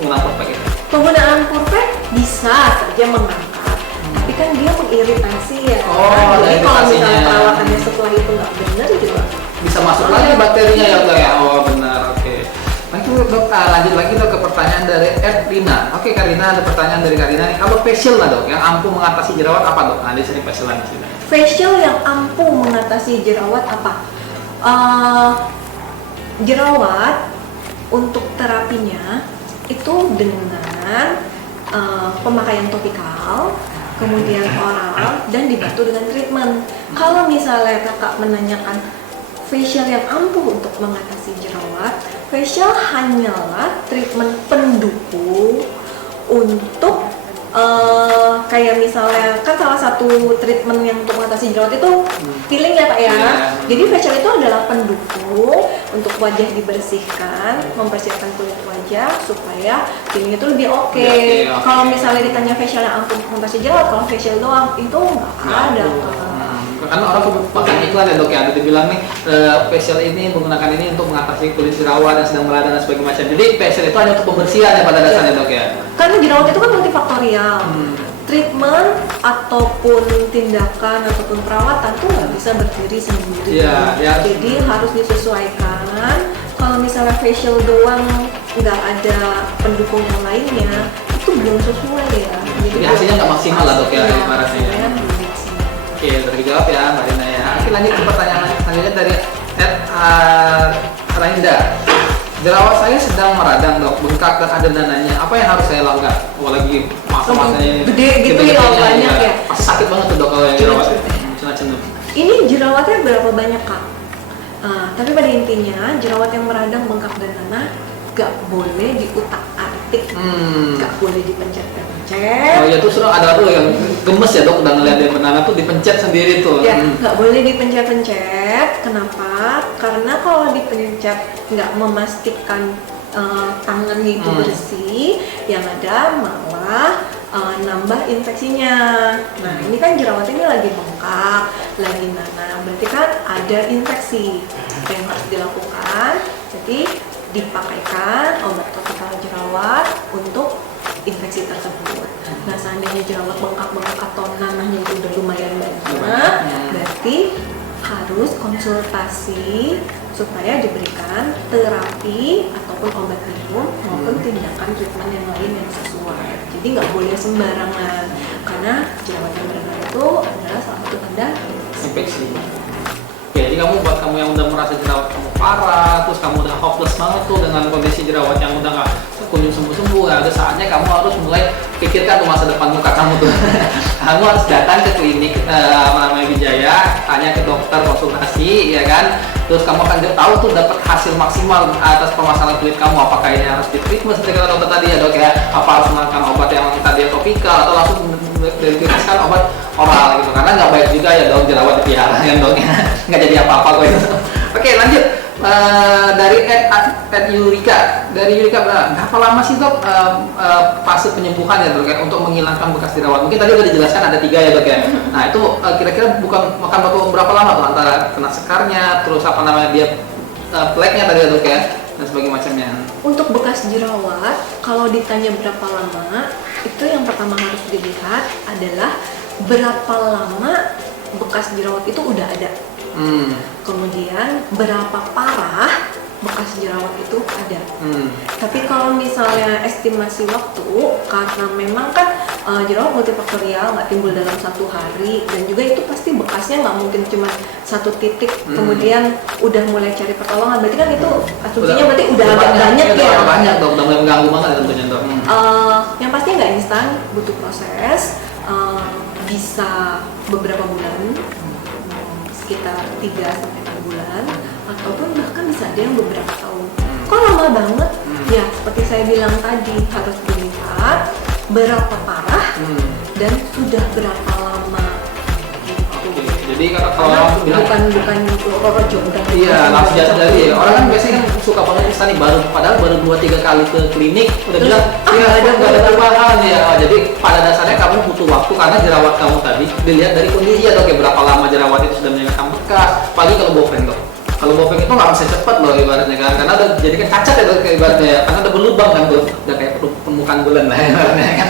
penggunaan purpek itu? Penggunaan purpek bisa saja mengangkat, tapi kan dia mengiritasi ya. Oh, ada Jadi kalau misalnya iritasinya. perawatannya setelah itu nggak benar juga. Bisa masuk lagi bakterinya ya dok ya. Oh benar, oke. Nah itu dok, lanjut lagi dok ke pertanyaan dari Rina. Oke Karina, ada pertanyaan dari Karina nih. Kalau facial lah dok yang ampuh mengatasi jerawat apa dok? Nah di sini facial di sini. Facial yang ampuh mengatasi jerawat apa? Jerawat untuk terapinya itu dengan pemakaian topikal, kemudian oral, dan dibantu dengan treatment. Kalau misalnya kakak menanyakan facial yang ampuh untuk mengatasi jerawat, facial hanyalah treatment pendukung untuk kayak misalnya kan salah satu treatment yang untuk mengatasi jerawat itu peeling ya Pak ya. Iya. Jadi facial itu adalah pendukung untuk wajah dibersihkan, mempersiapkan kulit wajah supaya peeling itu lebih oke. Oke. Kalau misalnya ditanya facial yang ampuh untuk mengatasi jerawat, kalau facial doang itu nggak ada. Karena orang pakai iklan ya dok ya, ada dibilang nih facial ini menggunakan ini untuk mengatasi kulit jerawat yang sedang meradang dan sebagainya macam. Jadi facial itu hanya untuk pembersihan ya pada dasarnya dok ya. Karena jerawat itu kan multifaktorial. Treatment ataupun tindakan ataupun perawatan tuh nggak bisa berdiri sendiri. Iya, ya. Jadi harus disesuaikan. Kalau misalnya facial doang nggak ada pendukung yang lainnya, itu belum sesuai ya. Jadi hasilnya nggak maksimal lah dok ya, Iya, ibaratnya. hasilnya belum maksimal. Oke, udah dijawab ya Mbak Rina ya. Oke, lanjut ke pertanyaan selanjutnya dari Rainda. Jerawat saya sedang meradang dok, bengkak dan ada nananya. Apa yang harus saya lakukan? Wah lagi masa-masanya Gede gitu ya, gede-gedenya, banyak ya. Pasti sakit banget tuh dok kalau yang jerawat. Cenut-cenut. Ini jerawatnya berapa banyak kak? Tapi pada intinya jerawat yang meradang, bengkak dan nanah gak boleh diutak-atik, gak boleh dipencet-pencet. Oh ya tuh sudah ada tuh yang gemes ya dok, udah ngeliat dia banana tuh dipencet sendiri tuh. Ya, nggak boleh dipencet-pencet. Kenapa? Karena kalau dipencet nggak memastikan tangannya itu bersih, yang ada malah nambah infeksinya. Nah, ini kan jerawat ini lagi bengkak, lagi nanah, berarti kan ada infeksi. Apa yang harus dilakukan? Jadi dipakaikan obat topikal jerawat untuk infeksi tersebut. Nah, seandainya jerawat bengkak-bengkak atau nanahnya itu udah lumayan banyak, berarti harus konsultasi supaya diberikan terapi ataupun obat minum maupun tindakan treatment yang lain yang sesuai. Jadi nggak boleh sembarangan karena jerawat yang berenang itu adalah salah satu tanda Infeksi. Oke, jadi buat kamu yang udah merasa jerawat kamu parah, terus kamu udah hopeless banget tuh dengan kondisi jerawat yang udah nggak kunjung sembuh-sembuh, ya ada saatnya kamu harus mulai pikirkan tuh masa depan muka kamu tuh. Kamu harus datang ke klinik namanya Wijaya, tanya ke dokter, konsultasi, ya kan. Terus kamu akan tahu tuh dapat hasil maksimal atas permasalahan kulit kamu. Apakah ini harus di treatment seperti kata dokter tadi ya dok ya? Apa harus menggunakan obat yang tadi topikal atau langsung diberikan obat oral gitu? Karena nggak baik juga ya dok jerawat dipelihara ya dok ya. Nggak jadi apa-apa kok itu. Oke lanjut. Dari Yurika, berapa lama sih dok fase penyembuhan ya dok ya untuk menghilangkan bekas jerawat? Mungkin tadi udah dijelaskan ada 3 ya dok ya. Nah itu kira-kira bukan makan waktu berapa lama tuh antara kena sekarnya, terus apa namanya dia pleknya tadi ya dok ya dan sebagainya macamnya. Untuk bekas jerawat, kalau ditanya berapa lama, itu yang pertama harus dilihat adalah berapa lama bekas jerawat itu udah ada. Kemudian berapa parah bekas jerawat itu ada. Tapi kalau misalnya estimasi waktu, karena memang kan jerawat multifaktorial, nggak timbul dalam satu hari, dan juga itu pasti bekasnya nggak mungkin cuma satu titik kemudian udah mulai cari pertolongan, berarti kan itu asumsinya berarti udah agak banyak ya. Udah banyak dok, udah mulai mengganggu banget tentunya dok. Yang pasti nggak instan, butuh proses, bisa beberapa bulan, sekitar 3-6 bulan, ataupun bahkan bisa ada yang beberapa tahun. Kok lama banget? Ya seperti saya bilang tadi, harus dilihat berapa parah dan sudah berapa lama. Oke, jadi kalau orang bilang bukan roro jombang. iya, langsung jatuh dari orang kan biasanya kan suka banget instan nih, padahal baru 2-3 kali ke klinik udah bilang iya nggak ada perubahan ya. Jadi pada dasarnya kamu butuh waktu karena jerawat kamu tadi dilihat dari kondisi ya dok, ya berapa lama jerawat itu sudah meninggalkan bekas. Apalagi kalau bopeng dok. Kalau bopeng itu nggak bisa cepat loh ibaratnya kan, karena udah jadi kan cacat ya dok, ibaratnya ya, karena udah berlubang kan tuh, udah kayak permukaan bulan lah ibaratnya kan.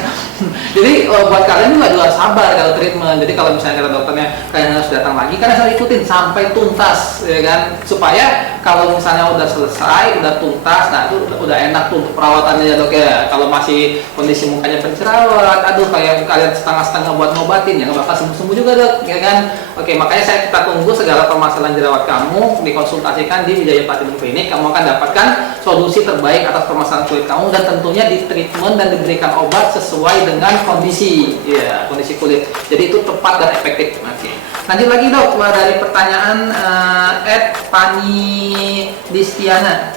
Jadi buat kalian juga harus sabar kalau treatment. Jadi kalau misalnya kata dokternya kalian harus datang lagi, kalian harus ikutin sampai tuntas ya kan, supaya kalau misalnya udah selesai, udah tuntas, nah itu udah enak tuh untuk perawatannya ya dok ya. Kalau masih kondisi mukanya berjerawat, aduh kayak kalian setengah-setengah buat ngobatin ya nggak bakal sembuh-sembuh juga dok ya kan. Oke, makanya kita tunggu segala permasalahan jerawat kamu dikonsultasikan di Wijaya Platinum Clinic. Kamu akan dapatkan solusi terbaik atas permasalahan kulit kamu dan tentunya di treatment dan diberikan obat sesuai dengan kondisi ya, kondisi kulit. Jadi itu tepat dan efektif. Oke. Lanjut lagi dok, dari pertanyaan Pani Distiana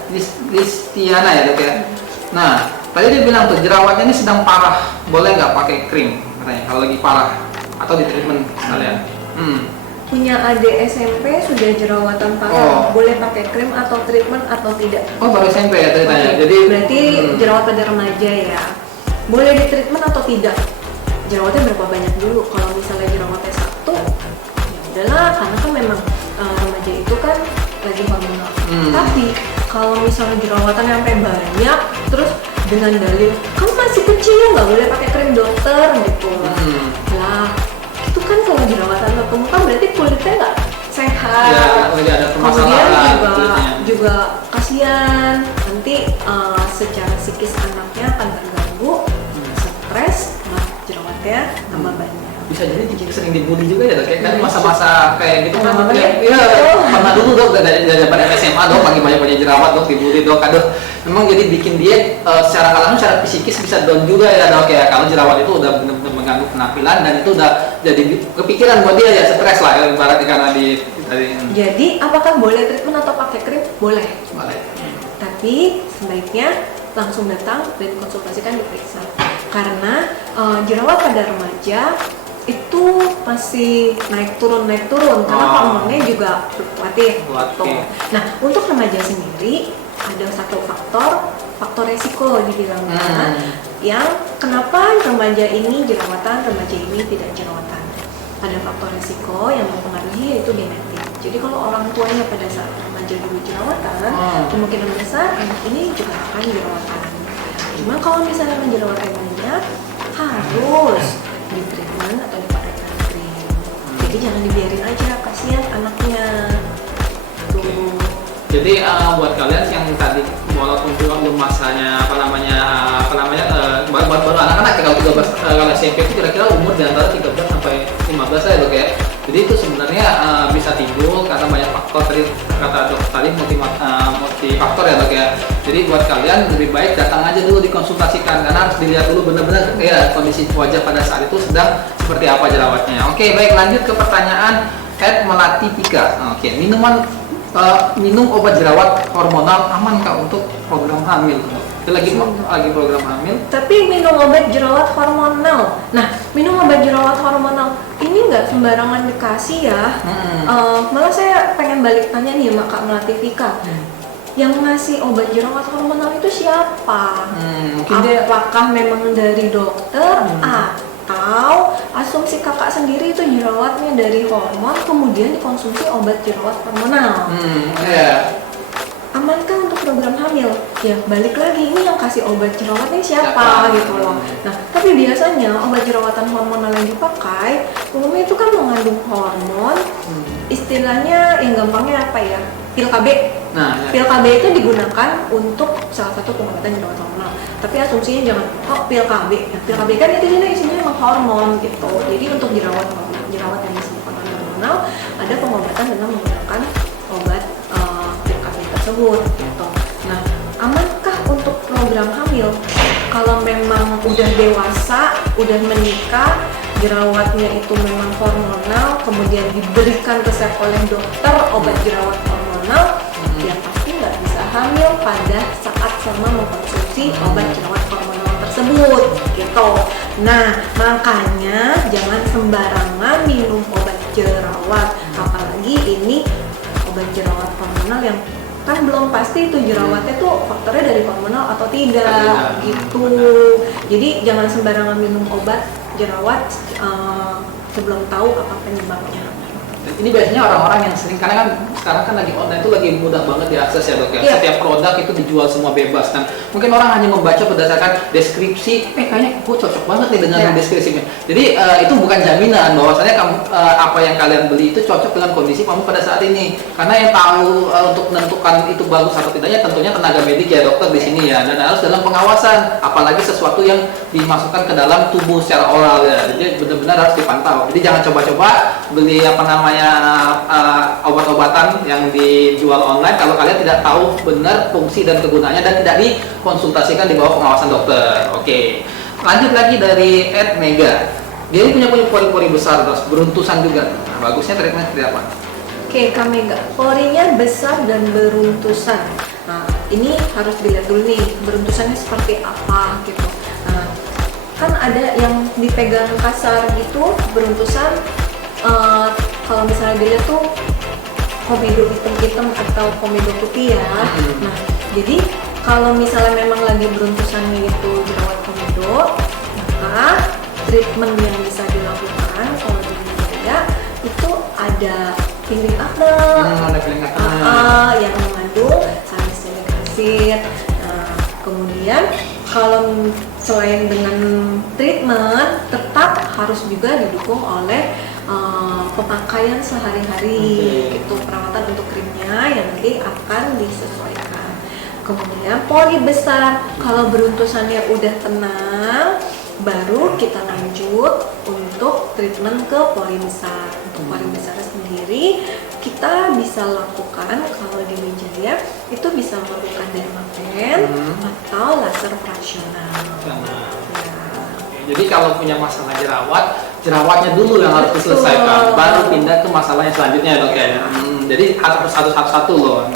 ya dok ya. Nah, tadi dia bilang tuh jerawatnya ini sedang parah, boleh nggak pakai krim katanya kalau lagi parah atau di treatment kalian? Punya adik SMP sudah jerawatan parah, boleh pakai krim atau treatment atau tidak? Oh baru SMP ya ceritanya. Jadi berarti jerawat pada remaja ya. Boleh di treatment atau tidak? Jerawatnya berapa banyak dulu? Kalau misalnya jerawatnya 1, ya udahlah, karena kan memang remaja itu kan lagi hormonal. Tapi kalau misalnya jerawatan sampai banyak, terus dengan dalil kamu masih kecil nggak boleh pakai krim dokter gitu. Lah itu kan kalau jerawatan terkemuka berarti kulitnya nggak sehat. Ya, ada permasalahan. Kemudian juga kasihan nanti secara psikis anaknya akan terganggu, stres, jerawatnya tambah banyak. Bisa jadi sering dibully juga ya dok, kan masa-masa kayak gitu kan ya? Iya, pernah dulu dok dari zaman SMA dok, pagi banyak jerawat dok, dibully dok, aduh memang jadi bikin dia secara nggak langsung secara psikis bisa down juga ya dok ya, kalau jerawat itu udah benar-benar mengganggu penampilan dan itu udah jadi kepikiran buat dia ya, stres lah ya, ibaratnya karena Jadi apakah boleh treatment atau pakai krim? Boleh. Tapi sebaiknya langsung datang dan konsultasikan, diperiksa, karena jerawat pada remaja itu masih naik turun karena hormonnya juga fluktuatif. Nah, untuk remaja sendiri ada satu faktor resiko dibilangnya, yang kenapa remaja ini jerawatan, remaja ini tidak jerawatan. Ada faktor resiko yang mempengaruhi, yaitu genetik. Jadi kalau orang tuanya pada saat remaja dulu jerawatan, kemungkinan besar anak ini juga akan jerawatan. Cuma kalau misalnya jerawatnya banyak, harus di treatment atau dipakaikan krim. Jadi jangan dibiarin aja, kasihan anaknya. Tuh. Jadi buat kalian yang tadi walaupun belum masanya baru anak-anak ya, kalau SMP itu kira-kira umur di antara 13 sampai 15 ya dok ya. Jadi itu sebenarnya bisa timbul karena banyak faktor, tadi kata dok tadi multifaktor ya dok ya. Jadi buat kalian lebih baik datang aja dulu dikonsultasikan, karena harus dilihat dulu benar-benar ya kondisi wajah pada saat itu sedang seperti apa jerawatnya. Oke, baik, lanjut ke pertanyaan Melati Tika. Oke, minum obat jerawat hormonal amankah untuk program hamil? Itu lagi program hamil. Tapi minum obat jerawat hormonal. Nah, minum obat jerawat hormonal ini nggak sembarangan dikasih ya. Malah saya pengen balik tanya nih sama Kak Melati Tika. Yang ngasih obat jerawat hormonal itu siapa? Apakah memang dari dokter atau asumsi kakak sendiri itu jerawatnya dari hormon kemudian dikonsumsi obat jerawat hormonal? Amankah untuk program hamil? Ya balik lagi, ini yang kasih obat jerawatnya siapa gitu loh. Nah, tapi biasanya obat jerawatan hormonal yang dipakai umumnya itu kan mengandung hormon, istilahnya yang gampangnya apa ya, pil KB. Nah, Pil KB itu digunakan untuk salah satu pengobatan jerawat hormonal. Tapi asumsinya jangan, oh pil KB. Nah, pil KB kan itu isinya emang hormon gitu. Jadi untuk jerawat hormonal, jerawat yang disebabkan oleh hormonal, ada pengobatan dengan menggunakan obat pil KB tersebut gitu. Nah, amankah untuk program hamil? Kalau memang udah dewasa, udah menikah, jerawatnya itu memang hormonal, kemudian diberikan resep oleh dokter obat jerawat hormonal, ya pasti nggak bisa hamil pada saat sama mengkonsumsi obat jerawat hormonal tersebut gitu. Nah, makanya jangan sembarangan minum obat jerawat, apalagi ini obat jerawat hormonal yang kan belum pasti itu jerawatnya tuh faktornya dari hormonal atau tidak gitu. Jadi jangan sembarangan minum obat jerawat sebelum tahu apa penyebabnya. Ini biasanya orang-orang yang sering, karena kan sekarang kan lagi online itu lagi mudah banget diakses ya dok ya. Iya. Setiap produk itu dijual semua bebas kan. Mungkin orang hanya membaca berdasarkan deskripsi, kayaknya gue cocok banget nih dengan Iya. deskripsinya. Jadi itu bukan jaminan bahwasanya kamu apa yang kalian beli itu cocok dengan kondisi kamu pada saat ini. Karena yang tahu untuk menentukan itu bagus atau tidaknya tentunya tenaga medik ya dokter di sini ya, dan harus dalam pengawasan. Apalagi sesuatu yang dimasukkan ke dalam tubuh secara oral ya. Jadi benar-benar harus dipantau. Jadi jangan coba-coba beli apa namanya obat-obatan yang dijual online kalau kalian tidak tahu benar fungsi dan kegunaannya dan tidak dikonsultasikan di bawah pengawasan dokter. Oke, lanjut lagi dari Ed Mega. Dia ini punya pori-pori besar terus beruntusan juga. Nah, bagusnya treatment seperti apa? Oke, Kamega, porinya besar dan beruntusan. Nah, ini harus dilihat dulu nih, beruntusannya seperti apa gitu. Nah, kan ada yang dipegang kasar gitu, beruntusan. Kalau misalnya dilihat tuh komedo hitam-hitam atau komedo putih ya. Nah, jadi kalau misalnya memang lagi beruntusannya itu jerawat komedo, maka treatment yang bisa dilakukan kalau di Indonesia itu ada peeling acne, Ada peeling acne. yang mengandung salicylic acid. Nah, kemudian kalau selain dengan treatment, tetap harus juga didukung oleh pemakaian sehari-hari gitu, perawatan untuk krimnya yang nanti akan disesuaikan. Kemudian pori besar, kalau beruntusannya udah tenang, baru kita lanjut untuk treatment ke pori besar. Untuk pori besar sendiri kita bisa lakukan kalau di Wijaya itu bisa melakukan dermapen atau laser fraksional. Jadi kalau punya masalah jerawatnya dulu yang harus diselesaikan, baru pindah ke masalah yang selanjutnya dok ya. Jadi harus satu-satu loh.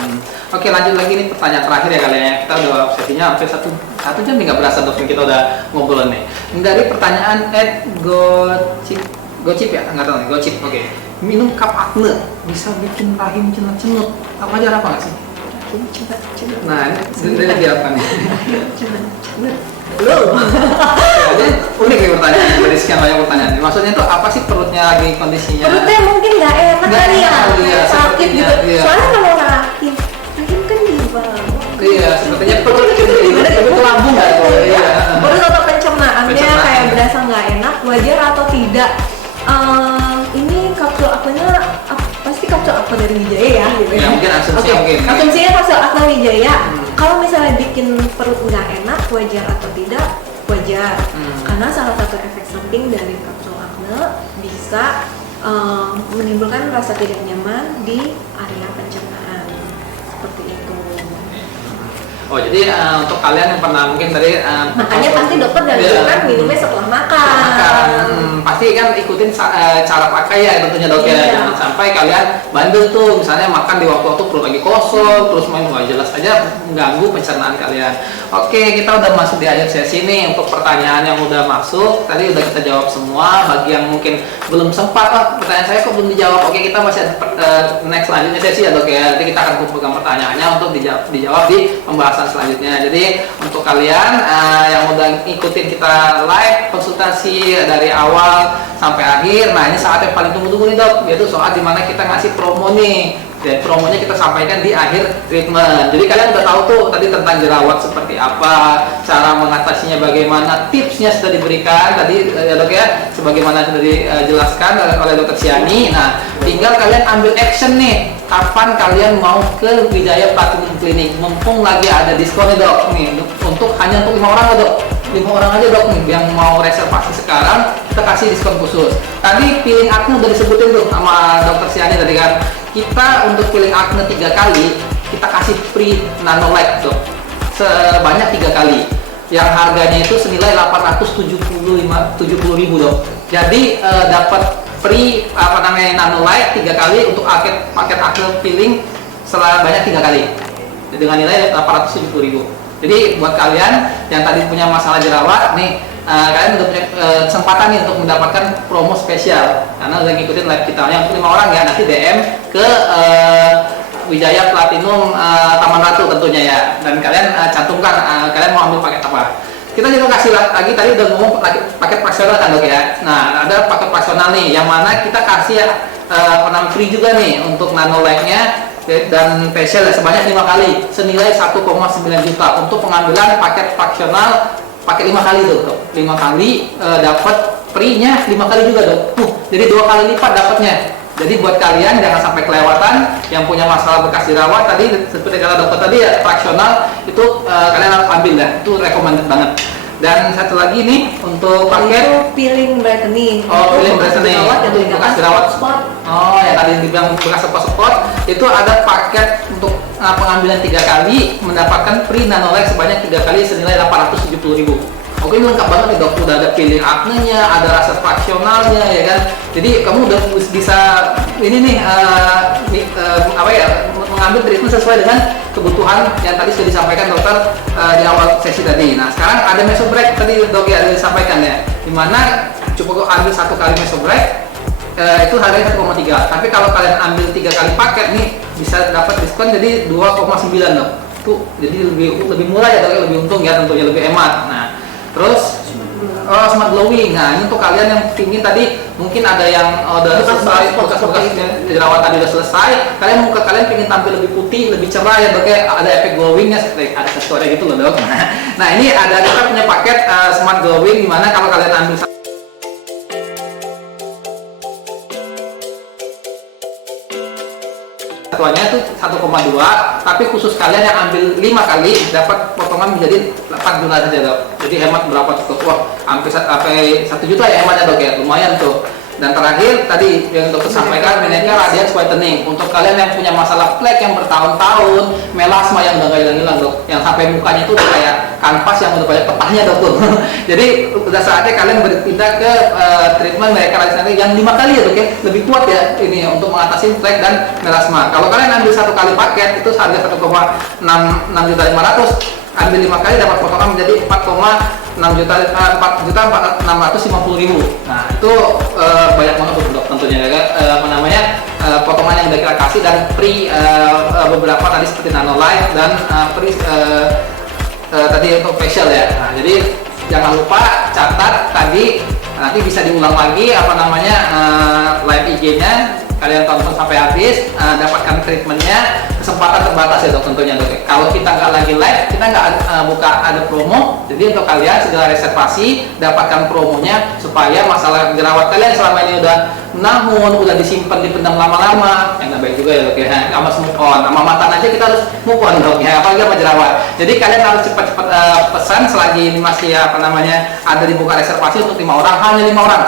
Oke, lanjut lagi nih pertanyaan terakhir ya kalian. Kita udah sesinya hampir satu jam nih, nggak berasa dok, kita udah ngobrol nih. Dari pertanyaan Gocip ya, nggak tahu nih, Gocip. Oke. Minum kap acne bisa bikin rahim cenut-cenut. Tahu aja apa nggak sih? Nah, ini lagi apa nih? Belum. Jadi unik nih pertanyaan dari sekian banyak pertanyaan. Maksudnya tuh apa sih perutnya lagi kondisinya? Perutnya mungkin nggak enak kali ya, iya, sakit gitu. iya. Soalnya kalau rahim kan di bawah. Iya, sepertinya perut itu lambung nggak tuh? Iya. Perut atau pencernaannya Pencernaan. kayak berasa nggak enak, wajar atau tidak? Ini kapsul aknenya pasti kapsul akne dari Wijaya ya, gitu Ya, mungkin asumsi Oke, mungkin. asumsinya kapsul akne Wijaya. Kalau misalnya bikin perut nggak enak, wajar atau tidak? Wajar. Karena salah satu efek samping dari kapsul akne bisa menimbulkan rasa tidak nyaman di area pencernaan. Seperti itu. Oh, jadi untuk kalian yang pernah mungkin tadi Makanya pasti dokter dianjurkan minumnya setelah makan. Pasti kan ikutin cara pakai ya tentunya dok ya. Iya. Jangan sampai kalian bandel tuh misalnya makan di waktu-waktu perut lagi kosong terus main nggak jelas aja mengganggu pencernaan kalian. Oke, kita udah masuk di akhir sesi nih. Untuk pertanyaan yang udah masuk tadi udah kita jawab semua. Bagi yang mungkin belum sempat, pertanyaan saya kok belum dijawab. Oke, kita masih ada next selanjutnya sesi ya dok ya. Nanti kita akan kumpulkan pertanyaannya untuk dijawab di pembahasan selanjutnya. Jadi untuk kalian yang udah ikutin kita live konsultasi dari awal sampai akhir, nah ini saat yang paling tunggu-tunggu nih dok, yaitu saat dimana kita ngasih promo nih Dan promonya kita sampaikan di akhir treatment. Jadi kalian udah tahu tuh tadi tentang jerawat seperti apa, cara mengatasinya bagaimana, tipsnya sudah diberikan tadi ya dok ya, sebagaimana sudah dijelaskan oleh dokter Siani. Nah, tinggal kalian ambil action nih. Kapan kalian mau ke Wijaya Platinum Clinic? Mumpung lagi ada diskon nih dok, nih untuk hanya untuk 5 orang ya dok. 5 orang aja dok nih yang mau reservasi sekarang, kita kasih diskon khusus. Tadi peeling acne udah disebutin tuh sama dokter Siani tadi kan. Kita untuk peeling acne 3 kali, kita kasih free Nanolight dok, sebanyak 3 kali. Yang harganya itu senilai 870.000 dok. Jadi dapat free Nanolight 3 kali untuk paket acne peeling sebanyak 3 kali dengan nilai 870.000. Jadi buat kalian yang tadi punya masalah jerawat nih, kalian udah punya kesempatan nih untuk mendapatkan promo spesial karena udah ngikutin live kita. Yang 5 orang ya, nanti DM ke Wijaya Platinum Taman Ratu tentunya ya, dan kalian cantumkan kalian mau ambil paket apa. Kita juga kasih lagi, tadi udah ngomong paket paksional kan dok ya. Nah, ada paket paksional nih yang mana kita kasih free juga nih untuk Nanolightnya dan facial sebanyak 5 kali senilai 1,9 juta untuk pengambilan paket paksional pakai 5 kali tuh, 5 kali dapat free-nya 5 kali juga dok. Jadi 2 kali lipat dapatnya. Jadi buat kalian jangan sampai kelewatan yang punya masalah bekas jerawat tadi seperti kata dokter tadi ya, fraksional itu kalian harus ambil dah, itu recommended banget. Dan satu lagi nih untuk paket peeling brightening. Oh, peeling brightening yang bekas jerawat spot. Oh, yang tadi dibilang bekas spot itu ada paket untuk pengambilan 3 kali mendapatkan free Nanolight sebanyak 3 kali senilai 870.000. Oke, ini lengkap banget nih dok, udah ada peeling acne-nya, ada rasa fraksionalnya ya kan. Jadi kamu udah bisa ini nih mengambil treatment sesuai dengan kebutuhan yang tadi sudah disampaikan dokter di awal sesi tadi. Nah, sekarang ada mesobreak tadi dok ya disampaikan ya, dimana cukup ambil 1 kali mesobreak itu harganya 1,3. Tapi kalau kalian ambil 3 kali paket nih bisa dapat diskon jadi 2,9 dok. Tuh, jadi lebih murah ya dok, lebih untung ya tentunya, lebih hemat. Nah, terus smart glowing. Nah, ini untuk kalian yang pingin tadi mungkin ada yang udah selesai bekas-bekas jerawat tadi udah selesai, kalian pingin tampil lebih putih, lebih cerah ya dok ya, ada efek glowingnya seperti ada sesuatu gitu loh dok. Nah, ini kita punya paket smart glowing dimana kalau kalian ambil satuannya itu 1,2, tapi khusus kalian yang ambil 5 kali dapat potongan menjadi 8 juta saja dok. Jadi hemat berapa cukup? Wah, hampir 1 juta ya hematnya dok ya, lumayan tuh. Dan terakhir tadi yang dokter sampaikan, Meneka Radiance Whitening untuk kalian yang punya masalah flek yang bertahun-tahun, melasma yang udah gak hilang-hilang dok, yang sampai mukanya itu udah kayak kanvas yang udah banyak petahnya dok tuh. Jadi udah saatnya kalian berpindah ke treatment Meneka Radiance yang 5 kali ya dok ya, lebih kuat ya ini untuk mengatasi flek dan melasma. Kalau kalian ambil 1 kali paket itu harga 1,6 juta 500, ambil 5 kali dapat potongan menjadi 4.650.000. Nah, itu banyak banget tuh dok tentunya ya, potongan yang udah kita kasih dan free beberapa tadi seperti Nanolight dan free tadi untuk facial ya. Nah, jadi jangan lupa catat tadi, nanti bisa diulang lagi live IG-nya, kalian tonton sampai habis, dapatkan treatmentnya. Kesempatan terbatas ya dok tentunya dok. Kalau kita nggak lagi live, kita nggak buka ada promo, jadi untuk kalian segera reservasi, dapatkan promonya supaya masalah jerawat kalian selama ini udah menahun, udah disimpan dipendam lama-lama, yang nggak baik juga ya dok ya. Sama move on, sama mantan aja kita harus move on dok ya, apalagi sama jerawat. Jadi kalian harus cepat-cepat pesan selagi ini masih ada dibuka reservasi untuk 5 orang, hanya 5 orang.